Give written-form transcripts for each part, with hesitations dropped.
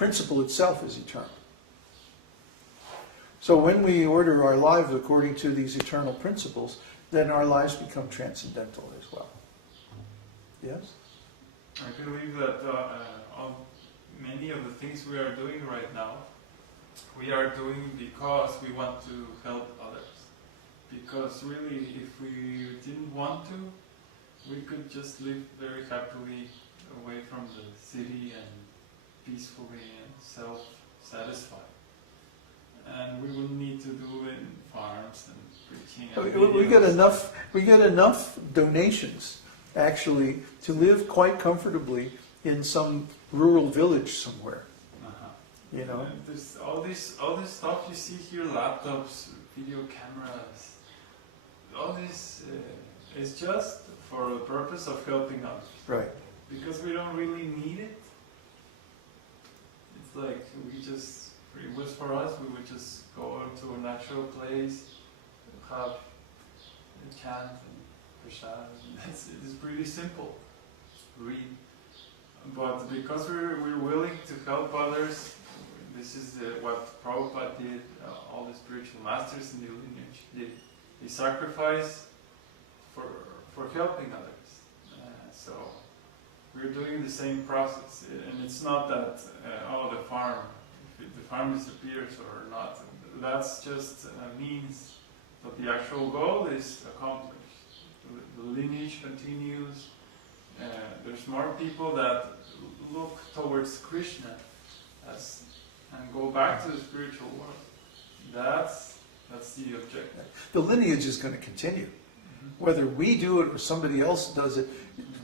principle itself is eternal. So when we order our lives according to these eternal principles, then our lives become transcendental as well. Yes? I believe that on many of the things we are doing right now, we are doing because we want to help others. Because really, if we didn't want to, we could just live very happily away from the city and peacefully and self-satisfied. And we wouldn't need to do it in farms and preaching. We get enough donations, actually, to live quite comfortably in some rural village somewhere. You know, and there's all this stuff you see here: laptops, video cameras. All this is just for the purpose of helping others. Right. Because we don't really need it. It's like it was for us. We would just go to a natural place, have a chant and Kṛṣṇa. It's pretty simple. Read. But because we're willing to help others, this is what Prabhupada did, all the spiritual masters in the lineage. They sacrifice for helping others. So we're doing the same process. And it's not that, the farm disappears or not. That's just a means, but the actual goal is accomplished. The lineage continues. There's more people that look towards Kṛṣṇa and go back to the spiritual world. That's the objective. The lineage is going to continue. Whether we do it or somebody else does it,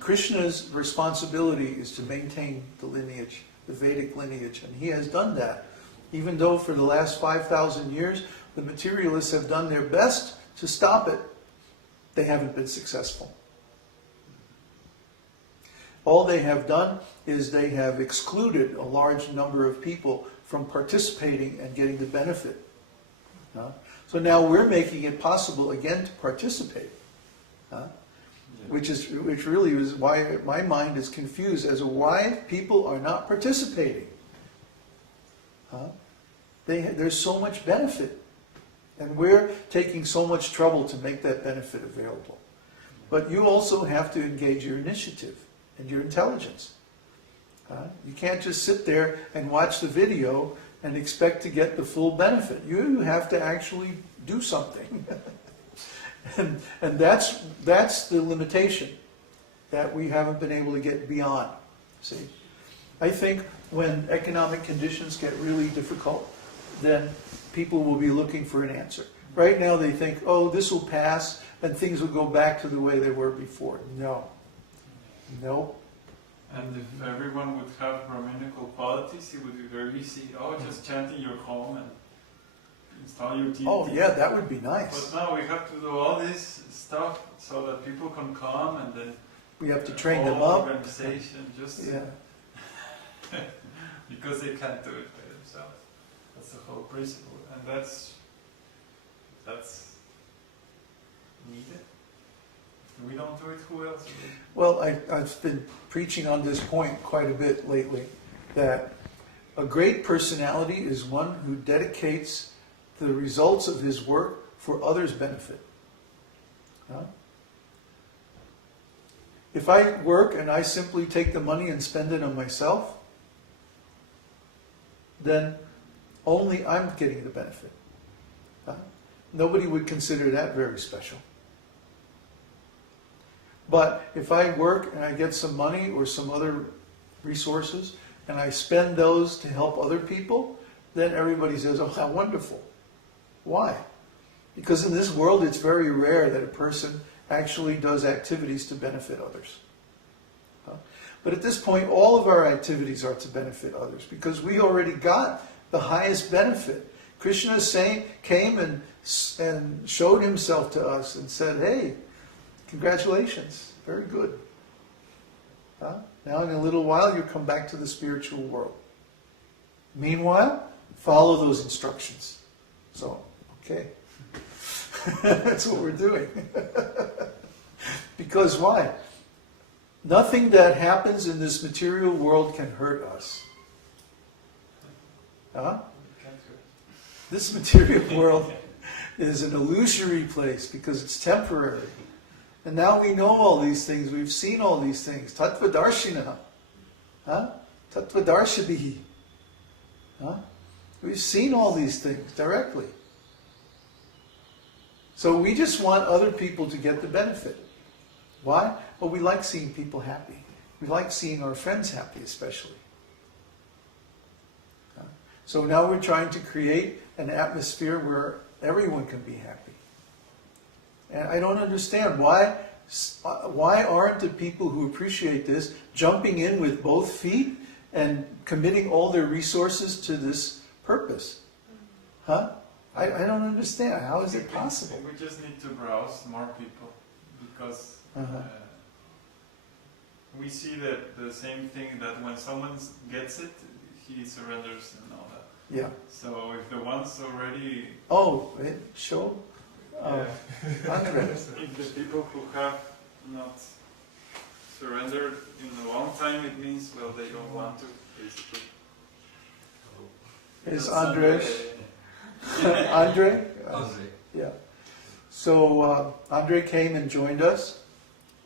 Krishna's responsibility is to maintain the lineage, the Vedic lineage, and he has done that. Even though for the last 5,000 years, the materialists have done their best to stop it, they haven't been successful. All they have done is they have excluded a large number of people from participating and getting the benefit. So now we're making it possible again to participate, which really is why my mind is confused as to why people are not participating. There's so much benefit, and we're taking so much trouble to make that benefit available. But you also have to engage your initiative and your intelligence. You can't just sit there and watch the video and expect to get the full benefit. You have to actually do something. and that's the limitation that we haven't been able to get beyond. See? I think when economic conditions get really difficult, then people will be looking for an answer. Right now they think, oh, this will pass and things will go back to the way they were before. No. And if everyone would have Brahminical qualities, it would be very easy. Oh, just chant in your home and install your TV. Oh, yeah, that would be nice. But now we have to do all this stuff so that people can come, and then we have to train them up. Organization, just because they can't do it by themselves. That's the whole principle, and that's needed. If we don't do it, who else will? Well, I've been preaching on this point quite a bit lately, that a great personality is one who dedicates the results of his work for others' benefit. If I work and I simply take the money and spend it on myself, then only I'm getting the benefit. Nobody would consider that very special. But if I work and I get some money or some other resources and I spend those to help other people, then everybody says, oh, how wonderful. Why? Because in this world it's very rare that a person actually does activities to benefit others. But at this point, all of our activities are to benefit others because we already got the highest benefit. Kṛṣṇa came and showed himself to us and said, hey, congratulations, very good. Now in a little while you'll come back to the spiritual world. Meanwhile, follow those instructions. So, okay. That's what we're doing. Because why? Nothing that happens in this material world can hurt us. Huh? Can't do it. This material world is an illusory place because it's temporary. And now we know all these things, we've seen all these things. Tattvadarshina. Huh? Tattvadarshabhihi. Huh? We've seen all these things directly. So we just want other people to get the benefit. Why? Well, we like seeing people happy. We like seeing our friends happy, especially. So now we're trying to create an atmosphere where everyone can be happy. And I don't understand why aren't the people who appreciate this jumping in with both feet and committing all their resources to this purpose? Huh? I don't understand. How is it possible? We just need to browse more people because we see that the same thing, that when someone gets it, he surrenders and all that. Yeah. So if the one's already... Oh, show? If the people who have not surrendered in a long time, it means, well, they don't want to, basically. Is Andre? Andre? Andre. Yeah. So Andre came and joined us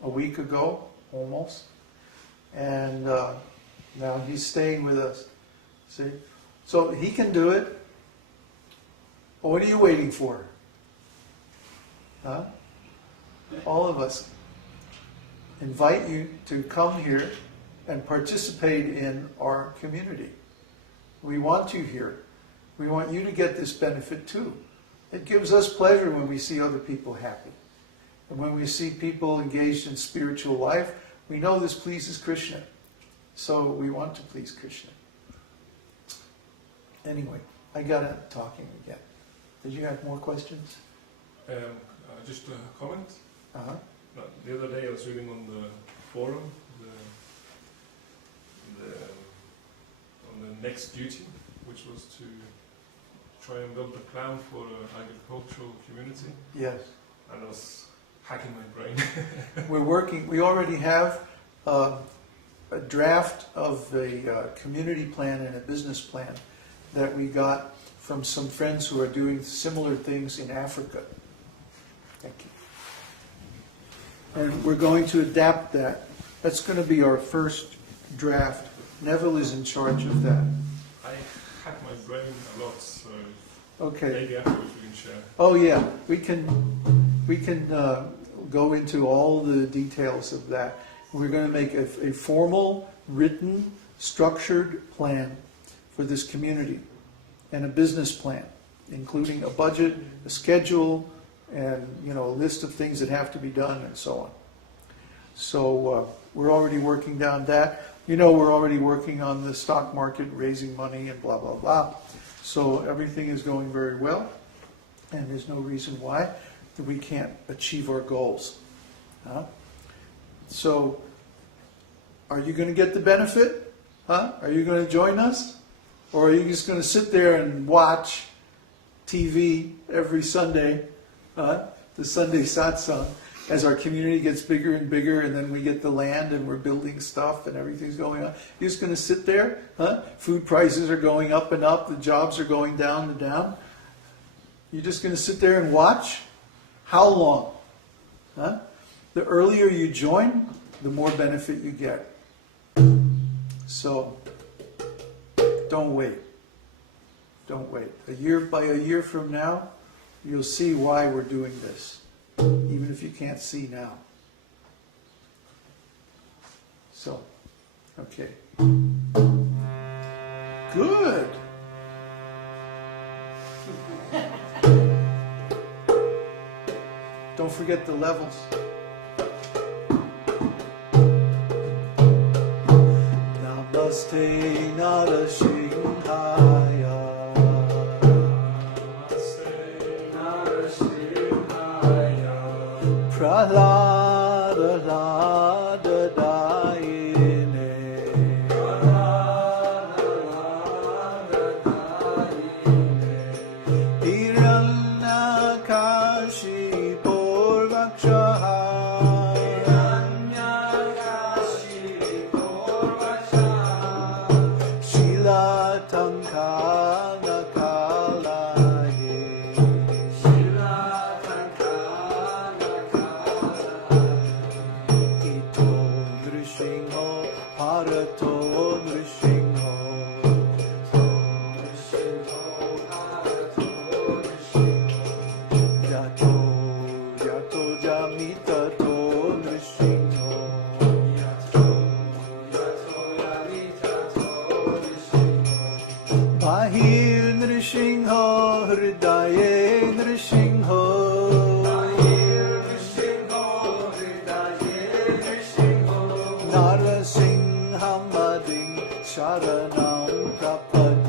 a week ago, almost. And now he's staying with us. See? So he can do it. What are you waiting for? Huh? All of us invite you to come here and participate in our community. We want you here. We want you to get this benefit too. It gives us pleasure when we see other people happy. And when we see people engaged in spiritual life, we know this pleases Kṛṣṇa. So we want to please Kṛṣṇa. Anyway, I got it talking again. Did you have more questions? Just a comment. Uh-huh. The other day I was reading on the forum on the next duty, which was to try and build a plan for an agricultural community. Yes. And I was hacking my brain. We're working, we already have a draft of a community plan and a business plan that we got from some friends who are doing similar things in Africa. Thank you. And we're going to adapt that. That's going to be our first draft. Neville is in charge of that. I hack my brain a lot, so Okay. maybe afterwards we can share. Oh yeah, we can go into all the details of that. We're going to make a formal, written, structured plan for this community and a business plan, including a budget, a schedule, and a list of things that have to be done and so on. So we're already working down that. We're already working on the stock market, raising money and blah, blah, blah. So everything is going very well, and there's no reason why that we can't achieve our goals. Huh? So are you going to get the benefit? Huh? Are you going to join us? Or are you just going to sit there and watch TV every Sunday, the Sunday Satsang, as our community gets bigger and bigger, and then we get the land and we're building stuff and everything's going on? You're just going to sit there? Food prices are going up and up, the jobs are going down and down. You're just going to sit there and watch? How long? The earlier you join, the more benefit you get. So, don't wait. Don't wait. By a year from now, you'll see why we're doing this, even if you can't see now. So, okay. Good. Don't forget the levels. Namaste Narashinhaya. Prahlada Lada Dayine. Hiranyakashi Purvakshaha. Shila Sankana Kalaye Ito Nrsimho Bharato Nrsimho Yato Yato Jamitato Nrsimho Bahir Nrsimho Hridaye Nrsimho Narasimhamading Sharanam Prapad